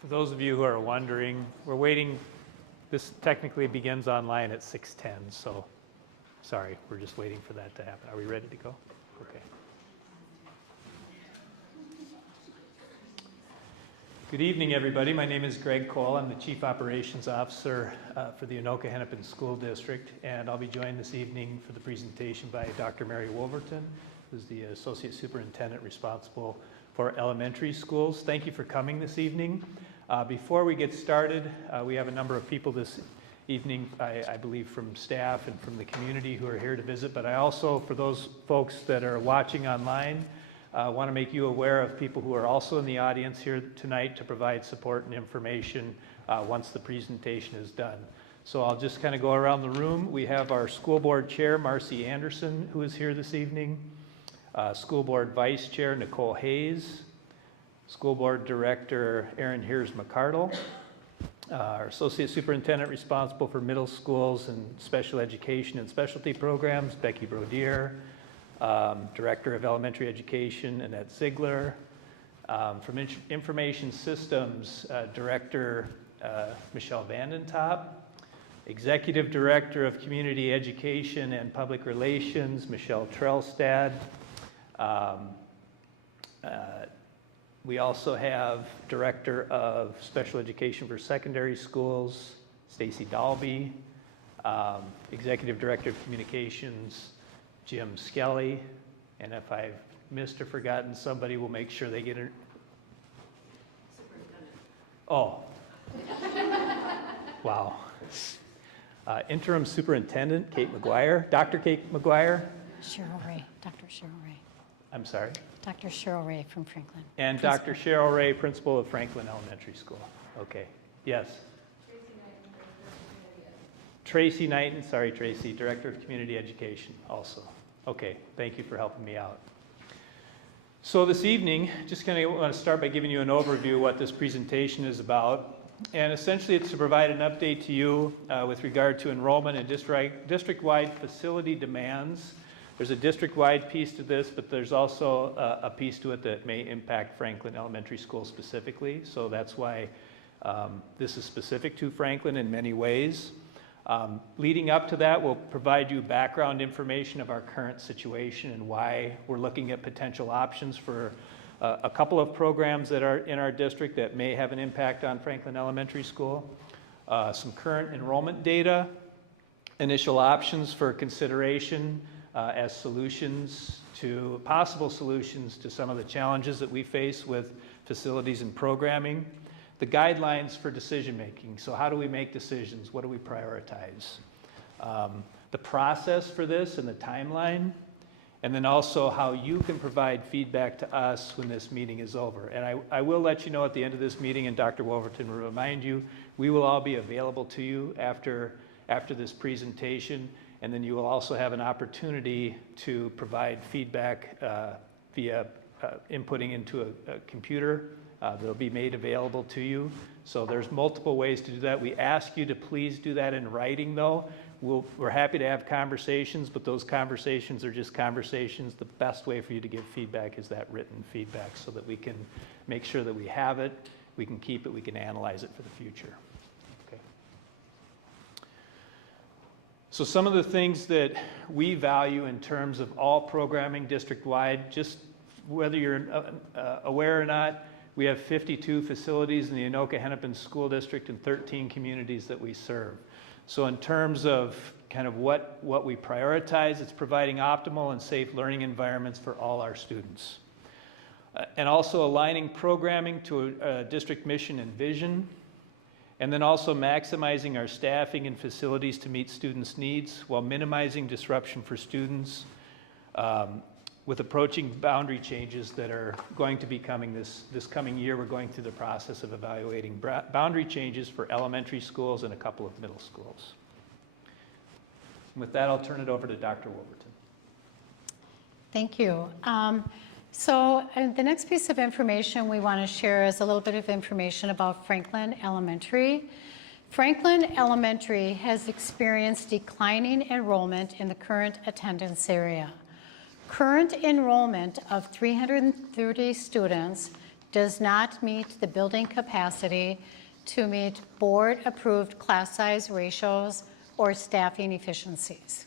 For those of you who are wondering, we're waiting. This technically begins online at 6:10, so sorry, we're just waiting for that to happen. Are we ready to go? Okay. Good evening, everybody. My name is Greg Cole. I'm the Chief Operations Officer for the Anoka-Hennepin School District, and I'll be joined this evening for the presentation by Dr. Mary Wolverton, who's the Associate Superintendent responsible for elementary schools. Thank you for coming this evening. Before we get started, we have a number of people this evening, I believe from staff and from the community who are here to visit, but I also, for those folks that are watching online, want to make you aware of people who are also in the audience here tonight to provide support and information once the presentation is done. So I'll just kind of go around the room. We have our school board chair, Marcy Anderson, who is here this evening. School board vice chair, Nicole Hayes. School board director, Erin Hears McCardle. Our associate superintendent responsible for middle schools and special education and specialty programs, Becky Brodier. Director of Elementary Education, Annette Ziegler. From Information Systems, Director Michelle Vandentop. Executive Director of Community Education and Public Relations, Michelle Trelstad. We also have Director of Special Education for Secondary Schools, Stacy Dalby. Executive Director of Communications, Jim Skelly, and if I've missed or forgotten somebody, we'll make sure they get it. Oh. Wow. Interim Superintendent, Kate McGuire. Dr. Kate McGuire. Cheryl Ray, Dr. Cheryl Ray. I'm sorry? Dr. Cheryl Ray from Franklin. And Dr. Cheryl Ray, Principal of Franklin Elementary School. Okay, yes. Tracy Knighton, sorry Tracy, Director of Community Education also. Okay, thank you for helping me out. So this evening, just kind of want to start by giving you an overview of what this presentation is about. And essentially it's to provide an update to you with regard to enrollment and district-wide facility demands. There's a district-wide piece to this, but there's also a piece to it that may impact Franklin Elementary School specifically. So that's why this is specific to Franklin in many ways. Leading up to that, we'll provide you background information of our current situation and why we're looking at potential options for a couple of programs that are in our district that may have an impact on Franklin Elementary School. Some current enrollment data, initial options for consideration as solutions to possible solutions to some of the challenges that we face with facilities and programming. The guidelines for decision making. So how do we make decisions? What do we prioritize? The process for this and the timeline, and then also how you can provide feedback to us when this meeting is over. And I will let you know at the end of this meeting, and Dr. Wolverton will remind you, we will all be available to you after this presentation, and then you will also have an opportunity to provide feedback via inputting into a computer. They'll be made available to you. So there's multiple ways to do that. We ask you to please do that in writing though. We're happy to have conversations, but those conversations are just conversations. The best way for you to give feedback is that written feedback so that we can make sure that we have it, we can keep it, we can analyze it for the future. Okay. So some of the things that we value in terms of all programming district-wide, just whether you're aware or not, we have 52 facilities in the Anoka-Hennepin School District and 13 communities that we serve. So in terms of kind of what we prioritize, it's providing optimal and safe learning environments for all our students. And also aligning programming to a district mission and vision. And then also maximizing our staffing and facilities to meet students' needs while minimizing disruption for students. With approaching boundary changes that are going to be coming this coming year, we're going through the process of evaluating boundary changes for elementary schools and a couple of middle schools. And with that, I'll turn it over to Dr. Wolverton. Thank you. So the next piece of information we want to share is a little bit of information about Franklin Elementary. Franklin Elementary has experienced declining enrollment in the current attendance area. Current enrollment of 330 students does not meet the building capacity to meet board-approved class size ratios or staffing efficiencies.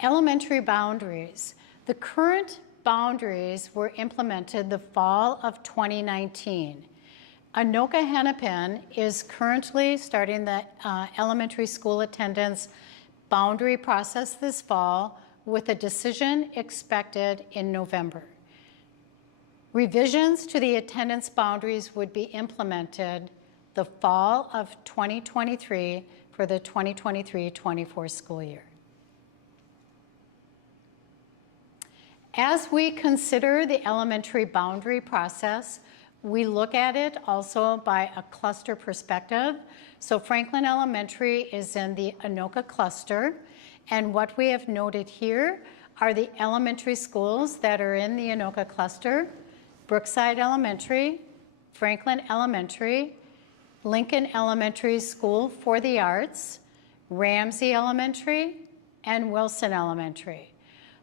Elementary boundaries. The current boundaries were implemented the fall of 2019. Anoka-Hennepin is currently starting the elementary school attendance boundary process this fall with a decision expected in November. Revisions to the attendance boundaries would be implemented the fall of 2023 for the 2023-24 school year. As we consider the elementary boundary process, we look at it also by a cluster perspective. So Franklin Elementary is in the Anoka cluster, and what we have noted here are the elementary schools that are in the Anoka cluster: Brookside Elementary, Franklin Elementary, Lincoln Elementary School for the Arts, Ramsey Elementary, and Wilson Elementary.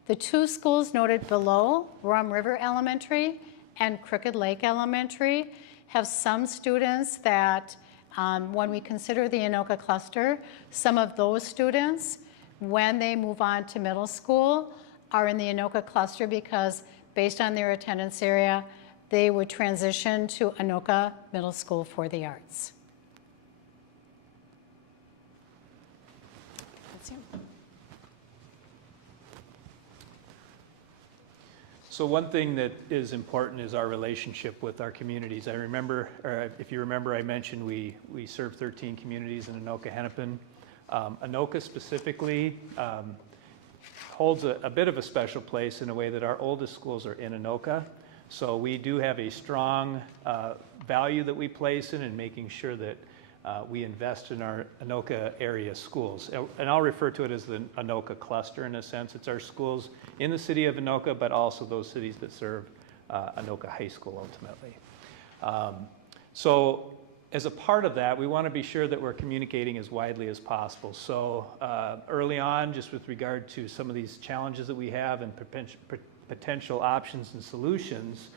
The two schools noted below, Rum River Elementary and Crooked Lake Elementary, have some students that, when we consider the Anoka cluster, some of those students, when they move on to middle school, are in the Anoka cluster because based on their attendance area, they would transition to Anoka Middle School for the Arts. That's you. So one thing that is important is our relationship with our communities. I remember, or if you remember, I mentioned we serve 13 communities in Anoka-Hennepin. Anoka specifically holds a bit of a special place in a way that our oldest schools are in Anoka. So we do have a strong value that we place in making sure that we invest in our Anoka area schools. And I'll refer to it as the Anoka cluster in a sense. It's our schools in the city of Anoka, but also those cities that serve Anoka High School ultimately. So as a part of that, we want to be sure that we're communicating as widely as possible. So early on, just with regard to some of these challenges that we have and potential options and solutions,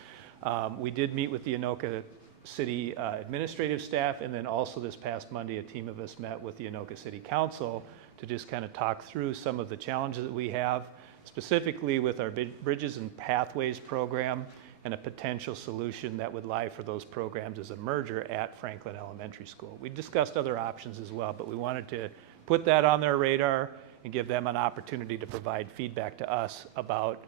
we did meet with the Anoka City administrative staff, and then also this past Monday, a team of us met with the Anoka City Council to just kind of talk through some of the challenges that we have, specifically with our Bridges and Pathways program and a potential solution that would lie for those programs as a merger at Franklin Elementary School. We discussed other options as well, but we wanted to put that on their radar and give them an opportunity to provide feedback to us about,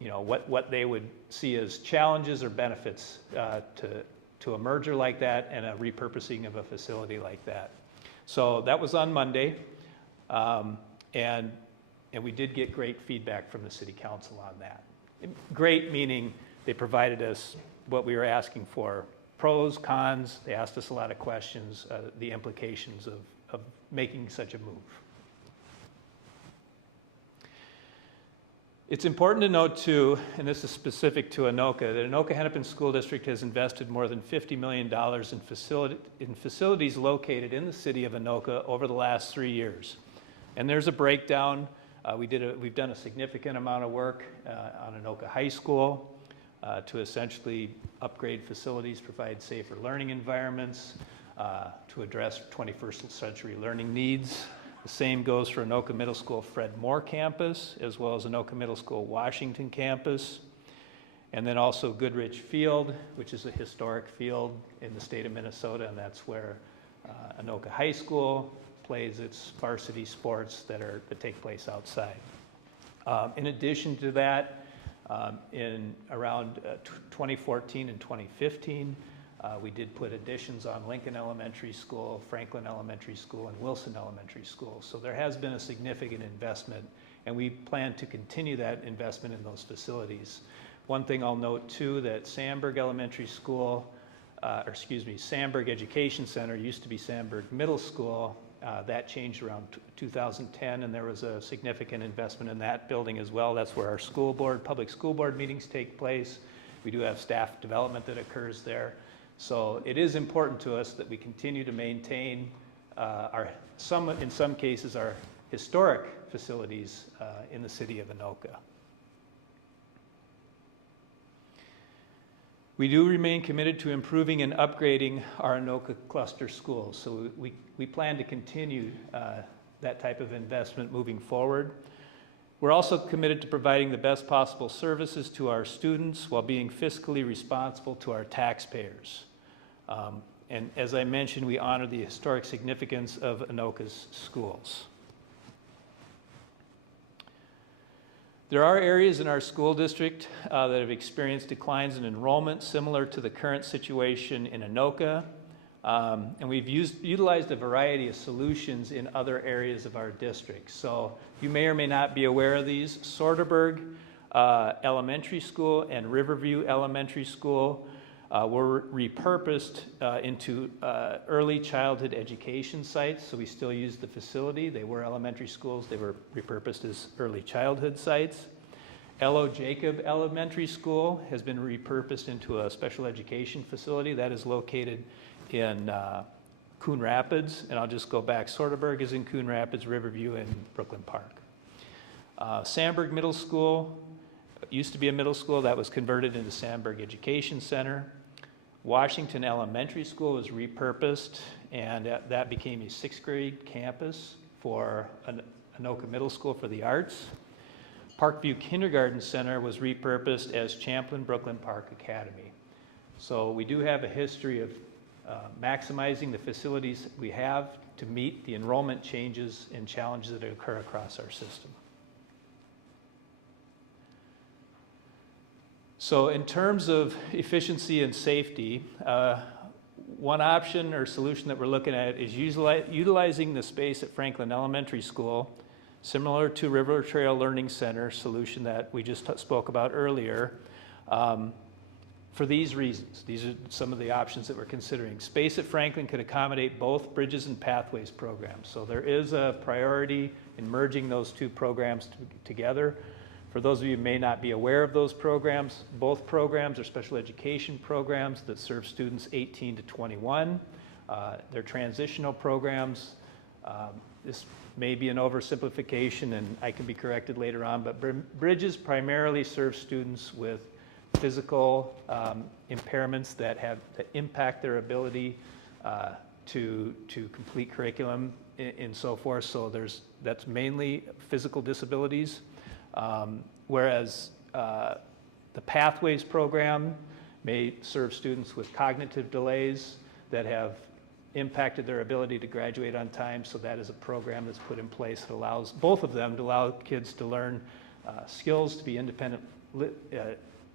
you know, what they would see as challenges or benefits to a merger like that and a repurposing of a facility like that. So that was on Monday, and we did get great feedback from the City Council on that. Great meaning they provided us what we were asking for: pros, cons. They asked us a lot of questions, the implications of making such a move. It's important to note too, and this is specific to Anoka, that Anoka-Hennepin School District has invested more than $50 million in facilities located in the city of Anoka over the last 3 years. And there's a breakdown. We've done a significant amount of work on Anoka High School to essentially upgrade facilities, provide safer learning environments, to address 21st century learning needs. The same goes for Anoka Middle School Fred Moore campus, as well as Anoka Middle School Washington campus. And then also Goodrich Field, which is a historic field in the state of Minnesota, and that's where Anoka High School plays its varsity sports that take place outside. In addition to that, in around 2014 and 2015, we did put additions on Lincoln Elementary School, Franklin Elementary School, and Wilson Elementary School. So there has been a significant investment, and we plan to continue that investment in those facilities. One thing I'll note too, that Sandburg Elementary School, Sandburg Education Center used to be Sandburg Middle School. That changed around 2010, and there was a significant investment in that building as well. That's where our school board, public school board meetings take place. We do have staff development that occurs there. So it is important to us that we continue to maintain in some cases, our historic facilities in the city of Anoka. We do remain committed to improving and upgrading our Anoka cluster schools. So we plan to continue that type of investment moving forward. We're also committed to providing the best possible services to our students while being fiscally responsible to our taxpayers. And as I mentioned, we honor the historic significance of Anoka's schools. There are areas in our school district that have experienced declines in enrollment similar to the current situation in Anoka. And we've utilized a variety of solutions in other areas of our district. So you may or may not be aware of these. Soderberg Elementary School and Riverview Elementary School were repurposed into early childhood education sites. So we still use the facility. They were elementary schools. They were repurposed as early childhood sites. L.O. Jacob Elementary School has been repurposed into a special education facility that is located in Coon Rapids, and I'll just go back. Soderberg is in Coon Rapids, Riverview, and Brooklyn Park. Sandburg Middle School used to be a middle school that was converted into Sandburg Education Center. Washington Elementary School was repurposed, and that became a sixth grade campus for Anoka Middle School for the arts. Parkview Kindergarten Center was repurposed as Champlin Brooklyn Park Academy. So we do have a history of maximizing the facilities we have to meet the enrollment changes and challenges that occur across our system. So in terms of efficiency and safety, one option or solution that we're looking at is utilizing the space at Franklin Elementary School, similar to River Trail Learning Center solution that we just spoke about earlier, for these reasons. These are some of the options that we're considering. Space at Franklin could accommodate both Bridges and Pathways programs. So there is a priority in merging those two programs together. For those of you who may not be aware of those programs, both programs are special education programs that serve students 18 to 21. They're transitional programs. This may be an oversimplification, and I can be corrected later on, but Bridges primarily serves students with physical impairments that impact their ability to complete curriculum and so forth. So that's mainly physical disabilities. Whereas the Pathways program may serve students with cognitive delays that have impacted their ability to graduate on time. So that is a program that's put in place that allows both of them to allow kids to learn skills to be independent,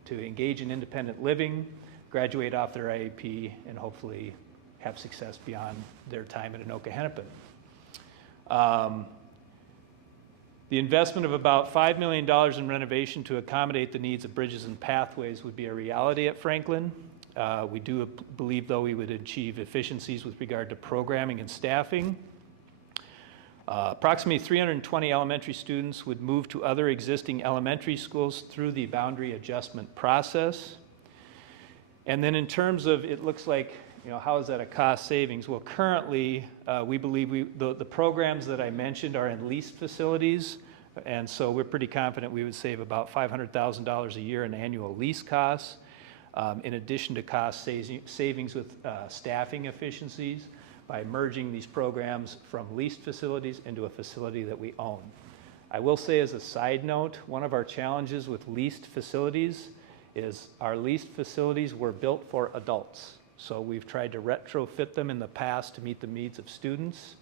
to engage in independent living, graduate off their IEP, and hopefully have success beyond their time at Anoka-Hennepin. The investment of about $5 million in renovation to accommodate the needs of Bridges and Pathways would be a reality at Franklin. We do believe, though, we would achieve efficiencies with regard to programming and staffing. Approximately 320 elementary students would move to other existing elementary schools through the boundary adjustment process. And then in terms of, it looks like, how is that a cost savings? Well, currently, we believe the programs that I mentioned are in leased facilities, and so we're pretty confident we would save about $500,000 a year in annual lease costs, in addition to cost savings with staffing efficiencies by merging these programs from leased facilities into a facility that we own. I will say as a side note, one of our challenges with leased facilities is our leased facilities were built for adults. So we've tried to retrofit them in the past to meet the needs of students,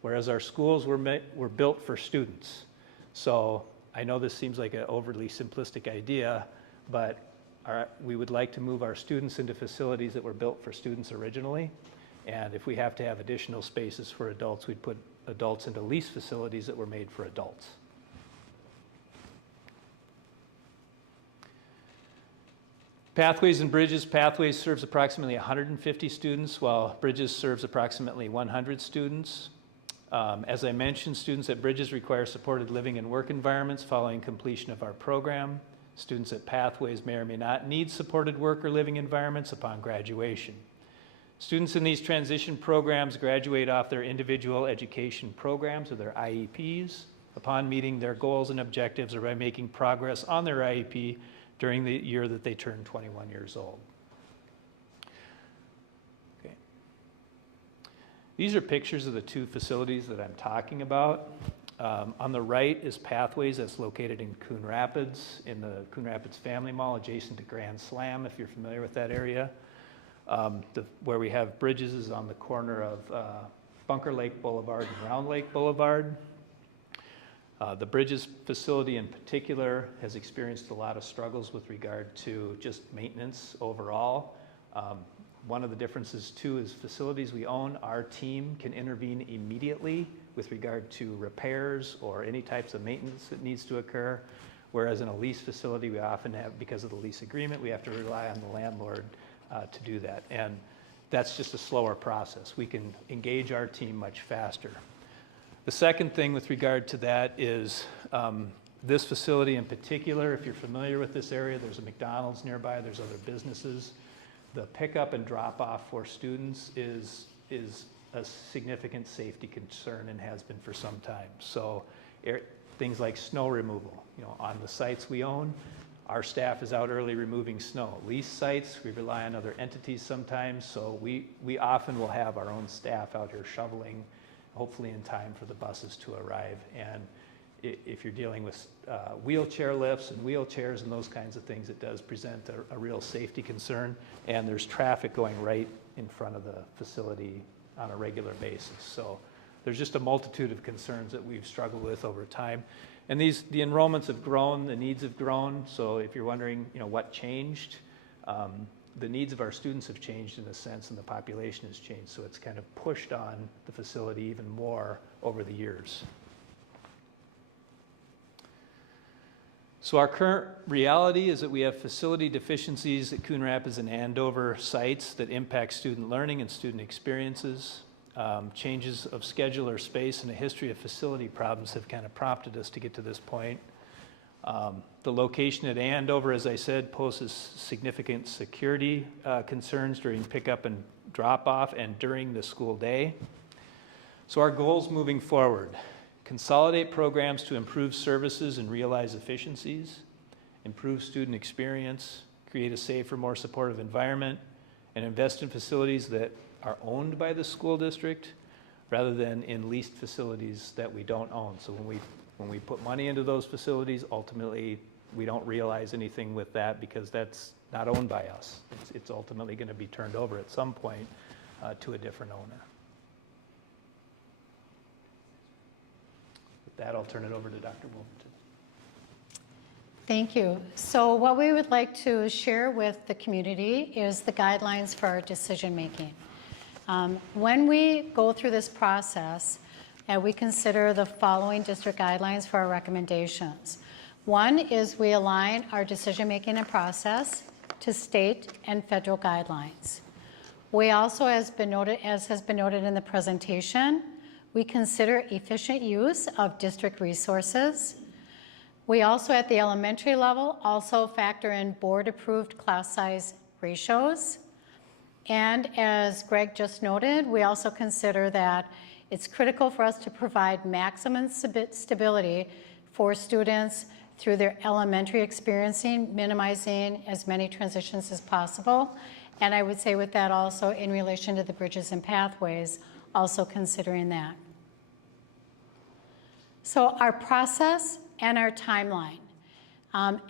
whereas our schools were built for students. So I know this seems like an overly simplistic idea, but we would like to move our students into facilities that were built for students originally. And if we have to have additional spaces for adults, we'd put adults into leased facilities that were made for adults. Pathways and Bridges. Pathways serves approximately 150 students, while Bridges serves approximately 100 students. As I mentioned, students at Bridges require supported living and work environments following completion of our program. Students at Pathways may or may not need supported work or living environments upon graduation. Students in these transition programs graduate off their individual education programs or their IEPs upon meeting their goals and objectives or by making progress on their IEP during the year that they turn 21 years old. These are pictures of the two facilities that I'm talking about. On the right is Pathways, that's located in Coon Rapids, in the Coon Rapids Family Mall, adjacent to Grand Slam, if you're familiar with that area. Where we have Bridges is on the corner of Bunker Lake Boulevard and Round Lake Boulevard. The Bridges facility in particular has experienced a lot of struggles with regard to just maintenance overall. One of the differences too is facilities we own, our team can intervene immediately with regard to repairs or any types of maintenance that needs to occur. Whereas in a lease facility, we often have, because of the lease agreement, we have to rely on the landlord to do that. And that's just a slower process. We can engage our team much faster. The second thing with regard to that is this facility in particular, if you're familiar with this area, there's a McDonald's nearby, there's other businesses. The pickup and drop off for students is a significant safety concern and has been for some time. So things like snow removal, on the sites we own, our staff is out early removing snow. Lease sites, we rely on other entities sometimes, so we often will have our own staff out here shoveling, hopefully in time for the buses to arrive. And if you're dealing with wheelchair lifts and wheelchairs and those kinds of things, it does present a real safety concern. And there's traffic going right in front of the facility on a regular basis. So there's just a multitude of concerns that we've struggled with over time. And the enrollments have grown, the needs have grown. So if you're wondering, what changed, the needs of our students have changed in a sense, and the population has changed. So it's kind of pushed on the facility even more over the years. So our current reality is that we have facility deficiencies at Coon Rapids and Andover sites that impact student learning and student experiences. Changes of schedule or space and a history of facility problems have kind of prompted us to get to this point. The location at Andover, as I said, poses significant security concerns during pickup and drop-off and during the school day. So our goals moving forward: consolidate programs to improve services and realize efficiencies, improve student experience, create a safer, more supportive environment, and invest in facilities that are owned by the school district rather than in leased facilities that we don't own. So when we put money into those facilities, ultimately we don't realize anything with that because that's not owned by us. It's ultimately going to be turned over at some point to a different owner. With that, I'll turn it over to Dr. Wolverton. Thank you. So what we would like to share with the community is the guidelines for our decision making. When we go through this process, we consider the following district guidelines for our recommendations. One is we align our decision-making and process to state and federal guidelines. We also, as has been noted in the presentation, we consider efficient use of district resources. We also, at the elementary level, also factor in board-approved class size ratios. And as Greg just noted, we also consider that it's critical for us to provide maximum stability for students through their elementary experiencing, minimizing as many transitions as possible. And I would say with that also in relation to the bridges and pathways, also considering that. So our process and our timeline.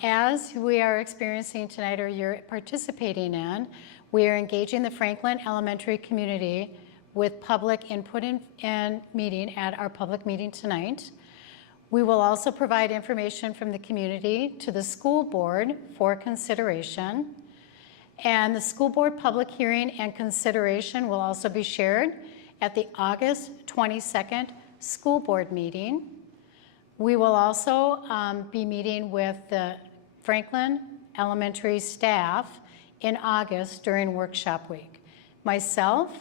As we are experiencing tonight, or you're participating in, we are engaging the Franklin Elementary community with public input and meeting at our public meeting tonight. We will also provide information from the community to the school board for consideration. And the school board public hearing and consideration will also be shared at the August 22nd school board meeting. We will also be meeting with the Franklin Elementary staff in August during workshop week. Myself,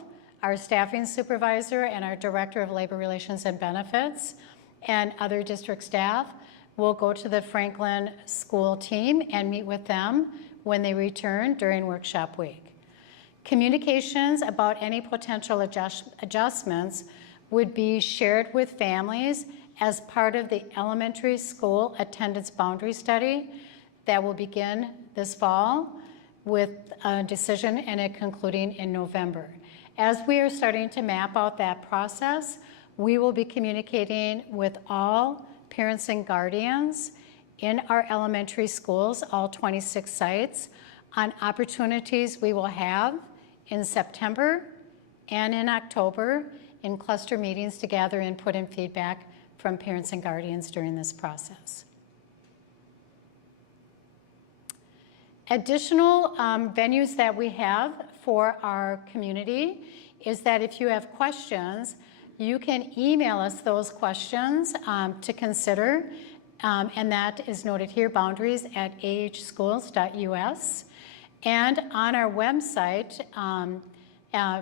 our staffing supervisor, and our director of labor relations and benefits, and other district staff will go to the Franklin school team and meet with them when they return during workshop week. Communications about any potential adjustments would be shared with families as part of the elementary school attendance boundary study that will begin this fall with a decision and it concluding in November. As we are starting to map out that process, we will be communicating with all parents and guardians in our elementary schools, all 26 sites, on opportunities we will have in September and in October in cluster meetings to gather input and feedback from parents and guardians during this process. Additional venues that we have for our community is that if you have questions, you can email us those questions to consider, and that is noted here, boundaries@ahschools.us. And on our website,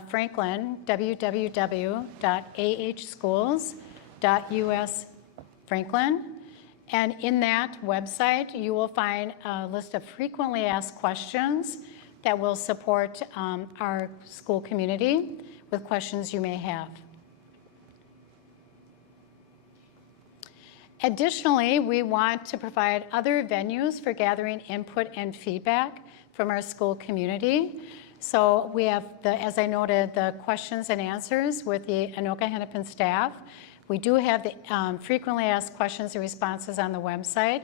Franklin, www.ahschools.us Franklin. And in that website, you will find a list of frequently asked questions that will support our school community with questions you may have. Additionally, we want to provide other venues for gathering input and feedback from our school community. So we have, as I noted, the questions and answers with the Anoka-Hennepin staff. We do have the frequently asked questions and responses on the website.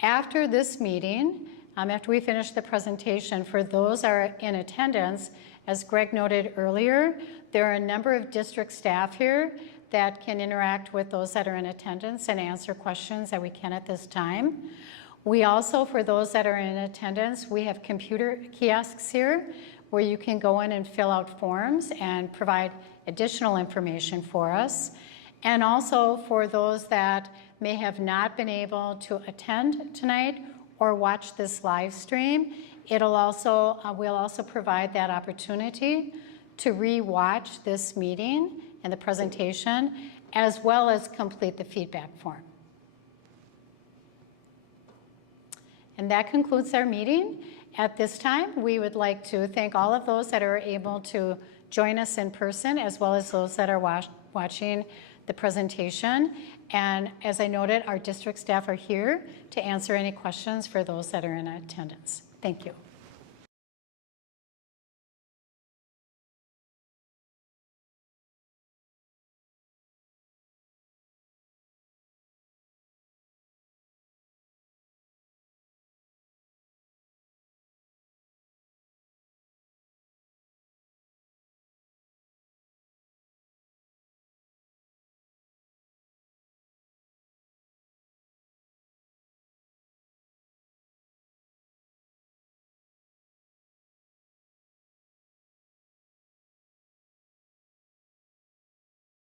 After this meeting, after we finish the presentation, for those that are in attendance, as Greg noted earlier, there are a number of district staff here that can interact with those that are in attendance and answer questions that we can at this time. We also, for those that are in attendance, we have computer kiosks here where you can go in and fill out forms and provide additional information for us. And also for those that may have not been able to attend tonight or watch this live stream, we'll also provide that opportunity to re-watch this meeting and the presentation, as well as complete the feedback form. And that concludes our meeting. At this time, we would like to thank all of those that are able to join us in person, as well as those that are watching the presentation. And as I noted, our district staff are here to answer any questions for those that are in attendance. Thank you.